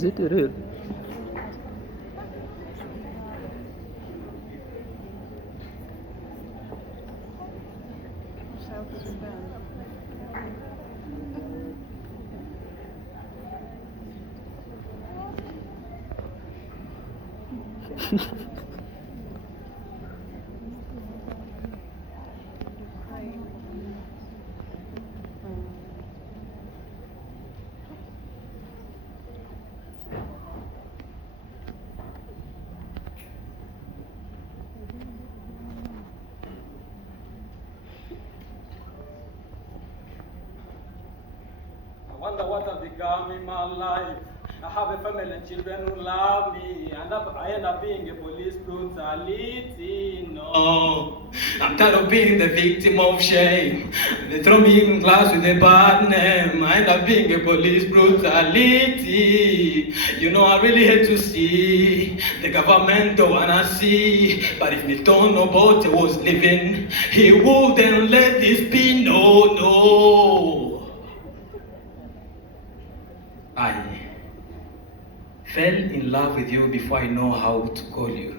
Is it real? I wonder what I've become in my life. I have a family and children who love me, and I end up being a police brutality. No, I'm tired of being the victim of shame. They throw me in class with a bad name. I end up being a police brutality. You know, I really hate to see the government don't wanna see. But if Milton Obote was living, he wouldn't let this be. No. I fell in love with you before I know how to call you.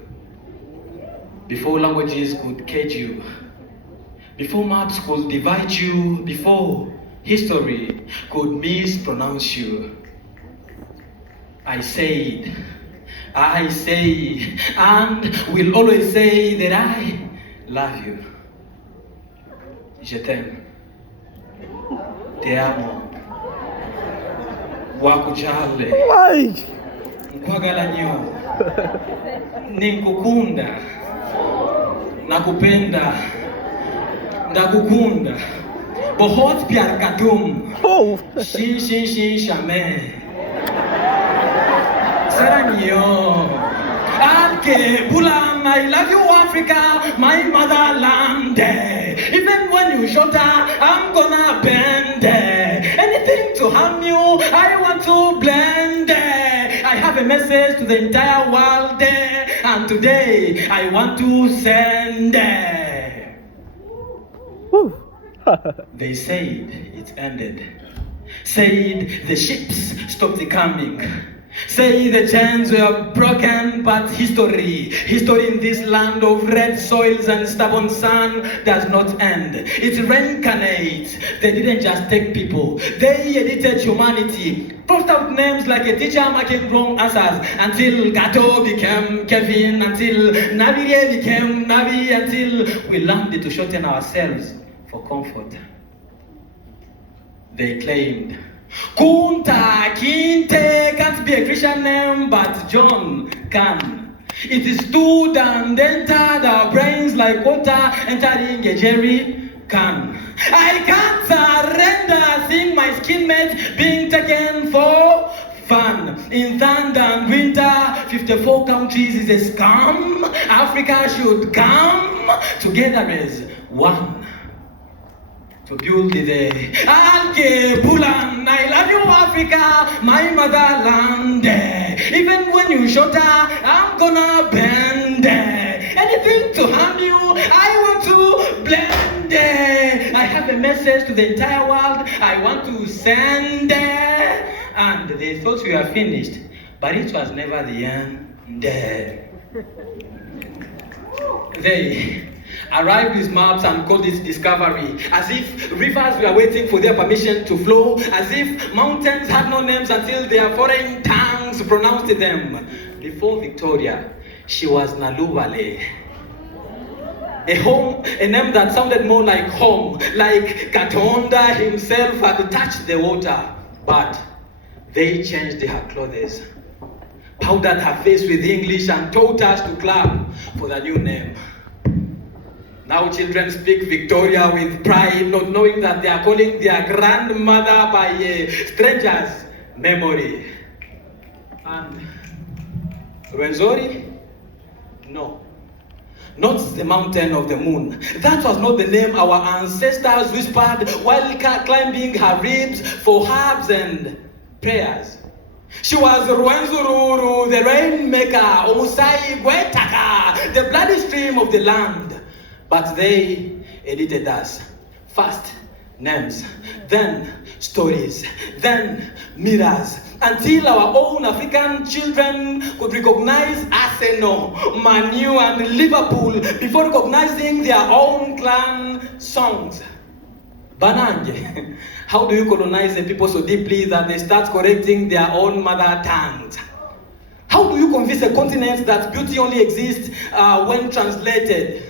Before languages could cage you. Before maps could divide you. Before history could mispronounce you. I say, and will always say that I love you. Je t'aime. Te amo. Wakujale. Why? Nkwagala nnyo. Ninkukunda. Nakupenda. Ndakukunda. Bohot pyar katum. Oh! Shin shame. Saranyo. Alke Bulan, I love you Africa, my motherland. Even when you shut her, I'm gonna bend. Anything to harm you, I want to blend. I have a message to the entire world, and today I want to send. Woo. They said it ended. Said the ships stopped coming. Say the chains were broken, but history in this land of red soils and stubborn sun does not end. It reincarnates. They didn't just take people, they edited humanity. Crossed out names like a teacher making wrong answers until Gato became Kevin, until Navire became Navi, until we learned to shorten ourselves for comfort. They claimed Kunta Kinte can't be a Christian name, but John can. It stood and entered our brains like water entering a jerry can. I can't surrender, seeing my skinmates being taken for fun. In thunder and winter, 54 countries is a scam. Africa should come together as one. To build the Alke Bulan, I love you Africa, my motherland. Even when you shut her, I'm gonna bend. Anything to harm you, I want to blend. I have a message to the entire world I want to send. And they thought we were finished, but it was never the end. They arrived with maps and called it discovery, as if rivers were waiting for their permission to flow, as if mountains had no names until their foreign tongues pronounced them. Before Victoria, she was Naluvale. A name that sounded more like home, like Katonda himself had touched the water. But they changed her clothes, powdered her face with English, and taught us to clap for the new name. Now children speak Victoria with pride, not knowing that they are calling their grandmother by a stranger's memory. And Rwenzori? No. Not the mountain of the moon. That was not the name our ancestors whispered while climbing her ribs for herbs and prayers. She was Rwenzururu, the rainmaker, Omusai Gwetaka, the bloody stream of the land. But they edited us. First, names, then stories, then mirrors, until our own African children could recognize Arsenal, Man U, and Liverpool before recognizing their own clan songs. Banange, how do you colonize the people so deeply that they start correcting their own mother tongues? How do you convince a continent that beauty only exists when translated?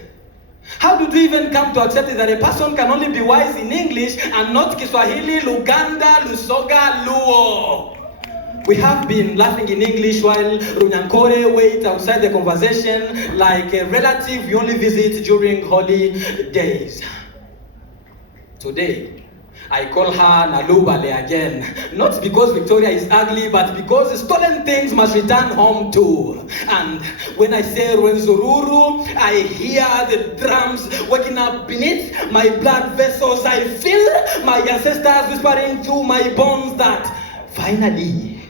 How did we even come to accept that a person can only be wise in English and not Kiswahili, Luganda, Lusoga, Luo? We have been laughing in English while Runyankore waits outside the conversation like a relative you only visit during holidays. Today, I call her Nalubale again, not because Victoria is ugly, but because stolen things must return home too. And when I say Rwenzururu, I hear the drums waking up beneath my blood vessels. I feel my ancestors whispering through my bones that finally,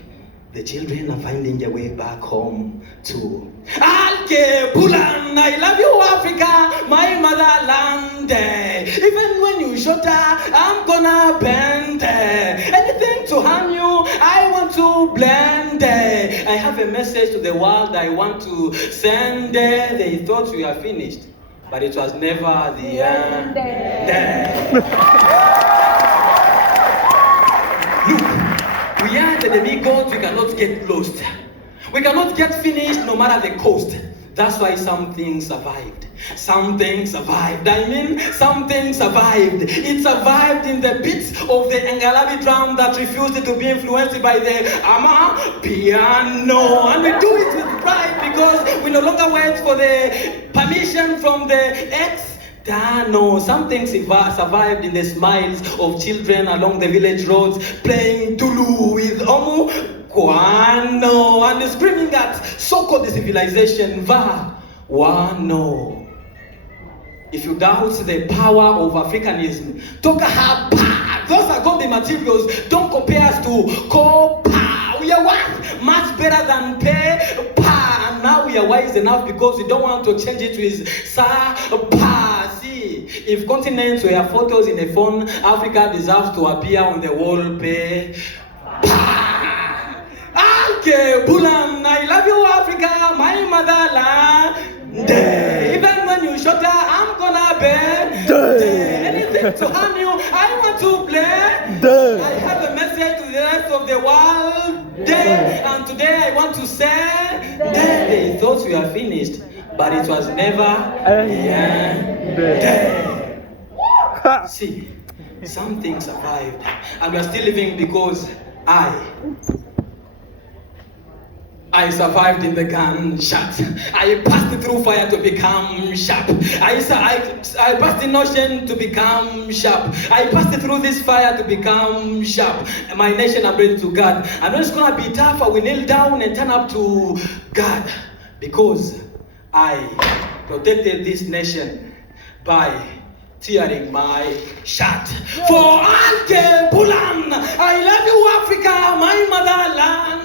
the children are finding their way back home too. Alke Bulan, I love you Africa, my motherland. Even when you shut her, I'm gonna bend. Anything to harm you, I want to blend. I have a message to the world I want to send. They thought we are finished, but it was never the end. Look, we are the demigods, we cannot get lost. We cannot get finished no matter the cost. That's why something survived. Something survived. I mean, something survived. It survived in the beats of the Ngalabi drum that refused to be influenced by the Ama piano. And we do it with pride because we no longer wait for the permission from the external. Something survived in the smiles of children along the village roads playing Tulu with Omu Kwano and screaming at so-called civilization, Va Wano. If you doubt the power of Africanism, Toka Hapa, those are called the materials. Don't compare us to Kopa. We are worth much better than pay pa. And now we are wise enough because we don't want to change it with sa pa. See, if continents were photos in a phone, Africa deserves to appear on the wallpaper. Okay, Bulan, I love you, Africa, my motherland. Even when you shut her, I'm gonna bend. Anything to harm you, I want to blend. I have a message to the rest of the world. And today I want to say, they thought we are finished, but it was never the end. See, something survived, and we are still living because I survived in the gunshot. I passed through fire to become sharp. I passed in ocean to become sharp. I passed through this fire to become sharp. My nation, I'm ready to God. I know it's gonna be tough. I will kneel down and turn up to God because I protected this nation by tearing my shirt. For Alke Bulan, I love you Africa, my motherland.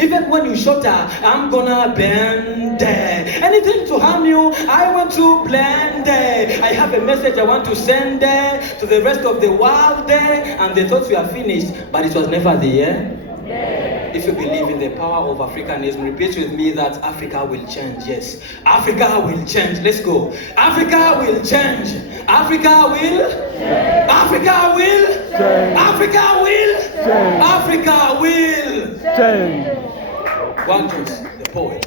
Even when you shut her, I'm gonna bend. Anything to harm you, I want to blend. I have a message I want to send to the rest of the world. And they thought we are finished, but it was never the end. If you believe in the power of Africanism, repeat with me that Africa will change. Yes, Africa will change. Let's go. Africa will change. Africa will change. Africa will change. Africa will change. Africa will change. GWALJOS, the poet.